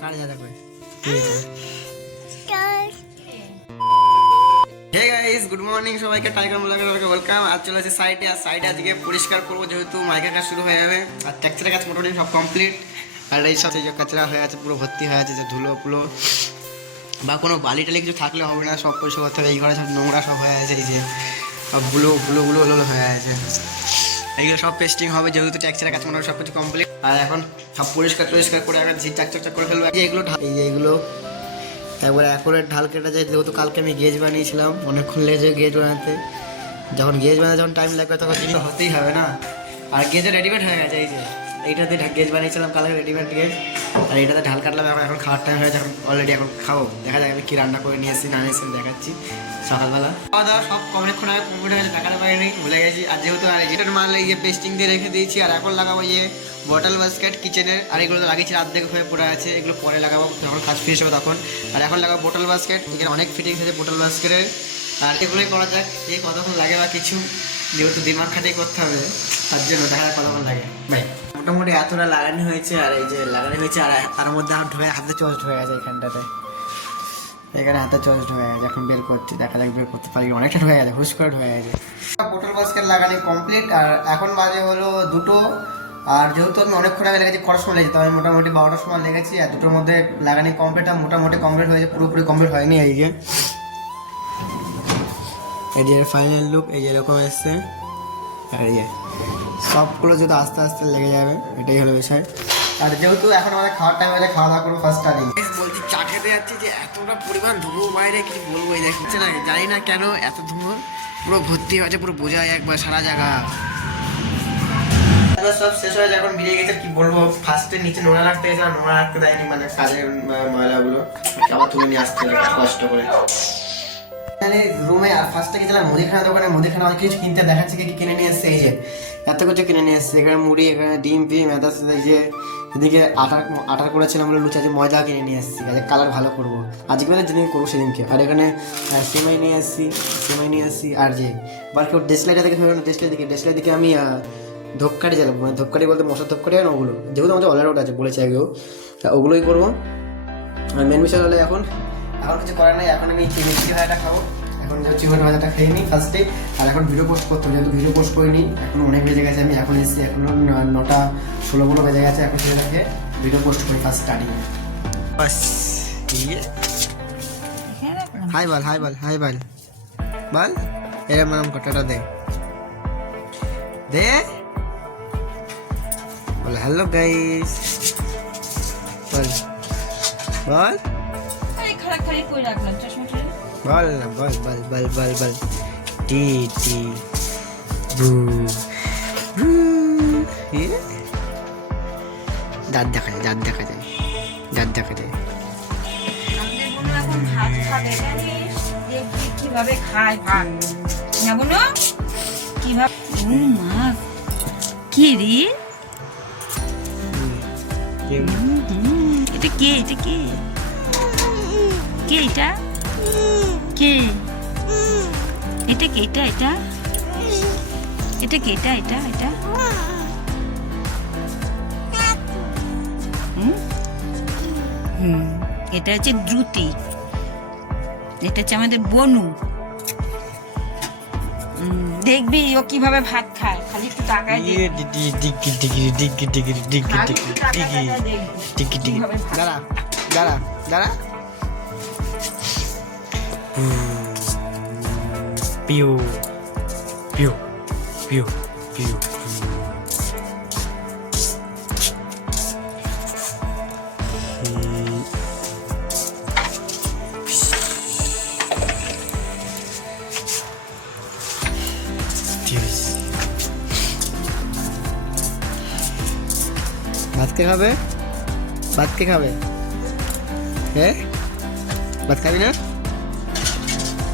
কার জায়গা করে hey guys good morning সবাইকে টাইগার ব্লগে ওয়েলকাম। আজ চলে আসছে সাইডে, আর সাইডে আজকে পরিষ্কার করবো যেহেতু মাইকের কাজ শুরু হয়ে যাবে। আর ট্যাক্সের কাজ মোটামুটি সব কমপ্লিট। আর এই সাথে যে কাচরা হয়ে আছে পুরো ভর্তি হয়ে আছে, যে ধুলো পুলো বা কোনো বালি টালি কিছু থাকলে হবে না, সব পরিষ্কার করতে হবে। এই ঘরে সব নোংরা সব হয়ে আছে, এই যে সব গুলো হয়ে আছে, এইগুলো সব পেস্টিং হবে যেহেতু ট্যাক্সের কাজ মোটামুটি সব কিছু কমপ্লিট। আর এখন সব পরিষ্কার করে এখন চাক করে ফেলবো। এই যে এগুলো একবার অ্যাকুরেট ঢাল কেটে যায়, যেহেতু কালকে আমি গেজ বানিয়েছিলাম, অনেকক্ষণ লেগেছে গেজ বানাতে। যখন গেজ বানাতে যখন টাইম লাগবে তখন জিনিস হতেই হবে না। আর গেজে রেডিমেড হয়ে গেছে, এই যে এইটাতে গেজ বানিয়েছিলাম কালকে, রেডিমেড গেজ। আর এইটাতে ঢাল কাটলাম। এখন খাওয়ার টাইম হয়েছে, এখন অলরেডি এখন খাবো। দেখা যাক আমি কী রান্না করে নিয়ে এসেছি না এসে দেখাচ্ছি সকালবেলা। খাওয়া দাওয়া সব অনেকক্ষণ আগে কমপ্লিট হয়ে গেছে, দেখাতে পারিনি, ভুলে গেছি। আর যেহেতু আর এটার মাল এই যে পেস্টিং দিয়ে রেখে দিয়েছি, আর এখন লাগাবো ইয়ে বটল বাস্কেট কিচেনের। আর এগুলো তো লাগিয়েছি অর্ধেক হয়ে পড়ে আছে, এগুলো পরে লাগাবো যখন কাজ ফিনিশ হবে তখন। আর এখন লাগাবো বোটল বাস্কেট, এখানে অনেক ফিটিংস আছে বোটল বাস্কেটের। আর এগুলোই করা যাক, এই কতক্ষণ লাগে বা কিছু, যেহেতু দিমাগ খাটিয়ে করতে হবে তার জন্য দেখা যাক কতক্ষণ লাগে। ভাই মোটামুটি এতটা লাগানো হয়েছে, আর এই যে লাগানো হয়েছে, আর তার মধ্যে আমার হাতে চোজ ঢুকে গেছে এখানটাতে, এখানে হাতে চোজ ঢুকে গেছে। এখন বের করছি, দেখা যাক বের করতে পারি। অনেকটা ঢুকে গেছে, হুশ করে ঢুকে গেছে। বোটল বাস্কেট লাগানো কমপ্লিট। আর এখন বাজে হলো 2টো। আর যেহেতু আমি অনেকক্ষণ আগে লেগেছি, করার সময় লেগেছি, তো আমি মোটামুটি 12টার সময় লেগেছি। আর 2টোর মধ্যে লাগানি কমপ্লিট, আর মোটামুটি কমপ্লিট হয়েছে, পুরোপুরি কমপ্লিট হয়নি। এই যে ফাইনাল লুক এই যে এরকম এসছে। আর এই যে সবগুলো যেহেতু আস্তে আস্তে লেগে যাবে, এটাই হলো বিষয়। আর যেহেতু এখন আমাদের খাওয়ার টাইম হয়েছে, খাওয়া দাওয়া করবো ফার্স্ট টাইম। বলছি চা খেতে যাচ্ছি, যে এতটা পরিমাণ ধুমো বাইরে কি বলবো, এই দেখছে না, জানি না কেন এত ধুমো, পুরো ভর্তি হয়েছে, পুরো বোঝায় একবার সারা জায়গা। সব শেষ হয়ে যখন বেরিয়ে গেছে, কি বলবো, ফার্স্টে নিচে নোংরা রাখতে গেছে, আর নোংরা রাখতে দেয়নি, মানে কাজের ময়লাগুলো আবার তুলে নিয়ে আসতে হবে কষ্ট করে রুমে। আর ফার্স্টে গেছিলাম মুদিখানা দোকানে, মুদিখানা অনেক কিছু কিনতে, দেখাচ্ছে কি কিনে নিয়ে এসছে। এই যে এত কিছু কিনে নিয়ে এসছে, এখানে মুড়ি, এখানে ডিম ফিম, এত যে এদিকে আটার করেছিলাম লুচি, আছে ময়দা কিনে নিয়ে এসেছি, কালার ভালো করবো আজকে, যেদিন করবো সেদিনকে। আর এখানে সেমাই নিয়ে এসেছি। আর যে বার কেউ ডেসলাইটা দেখে ডেসলাই দিকে আমি ধূপকাঠি জ্বালাবো, মানে ধূপকাঠি বলতে মশার ধূপকাঠি, আর ওগুলো যেহেতু আমাদের অলরেডি আছে বলেছে আগেও, ওগুলোই করবো। আর মেন বিষয় হলে এখন কিছু করার নেই, এখন আমি চিকেন ভাজাটা খাবো। এখন চিকেন ভাজাটা খেয়ে নিই ফার্স্টে। আর এখন ভিডিও পোস্ট করতে হবে, যেহেতু ভিডিও পোস্ট করিনি, এখন অনেক বেজে গেছে, আমি এখন এসেছি, এখনো 9টা 16 বেজে গেছে। এখন সেটা দেখে ভিডিও পোস্ট করি ফার্স্ট স্টার্টিং। বাস হাই বল এরা ম্যাডাম কটাটা দে বল হ্যালো গাইস, বল বল টি বু দাঁত দেখা যায়। কিভাবে খায় ভাত না বলো, কিভাবে কি রে, এটা কে এটা কে এটা কে এটা কে এটা এটা হচ্ছে দ্রুতি, এটা হচ্ছে আমাদের বনু। দেখবি ও কিভাবে ভাত খায়, খালি একটু তাকায় দাঁড়া পিউ ভাত কে খাবে হ্যাঁ, ভাত খাবি না?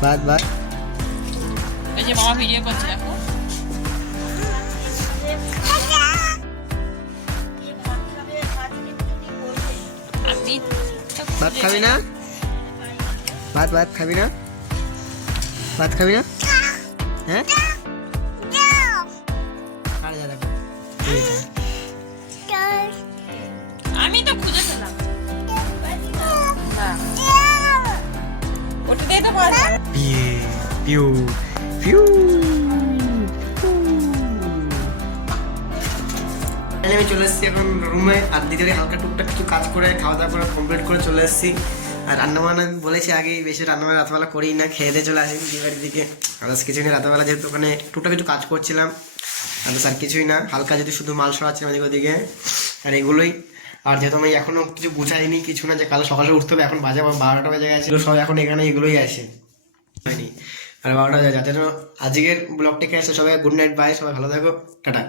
ভাত এই যে মামা ভিডিও করছে, দেখো ভাত খাবি না? ভাত খাবি না হ্যাঁ? আমি তো খুঁজে পেলাম। পিউ পিউ। আমি চলে এসেছি এখন রুমে, আর দিদির হালকা টুকটাক কিছু কাজ করে খাওয়া দাওয়া করে কমপ্লিট করে চলে এসেছি। আর রান্নাবান্না বলেছি আগেই, বেশি রান্নাবান্না রাতবেলা করি না, খেয়ে দিয়ে চলে আসি দিদি বাড়ির দিকে। আর কিছু নেই, রাতেবেলা যেহেতু ওখানে টুকটাক কিছু কাজ করছিলাম, আর স্যার কিছুই না, হালকা যদি শুধু মাল সরাচ্ছিলাম এদিকে ওদিকে, আর এগুলোই। আর যেহেতু আমি এখনো কিছু বুঝাইনি কিছু না, যে কাল সকালে উঠতে হবে, এখন বাজে 12টা বেজে গেছিল, সব এখন এখানে এগুলোই আসে হয়নি। আর 12টা যাতে আজকের ব্লগটাকে আসে। সবাই গুড নাইট, বাই, সবাই ভালো থাকো, টাটা।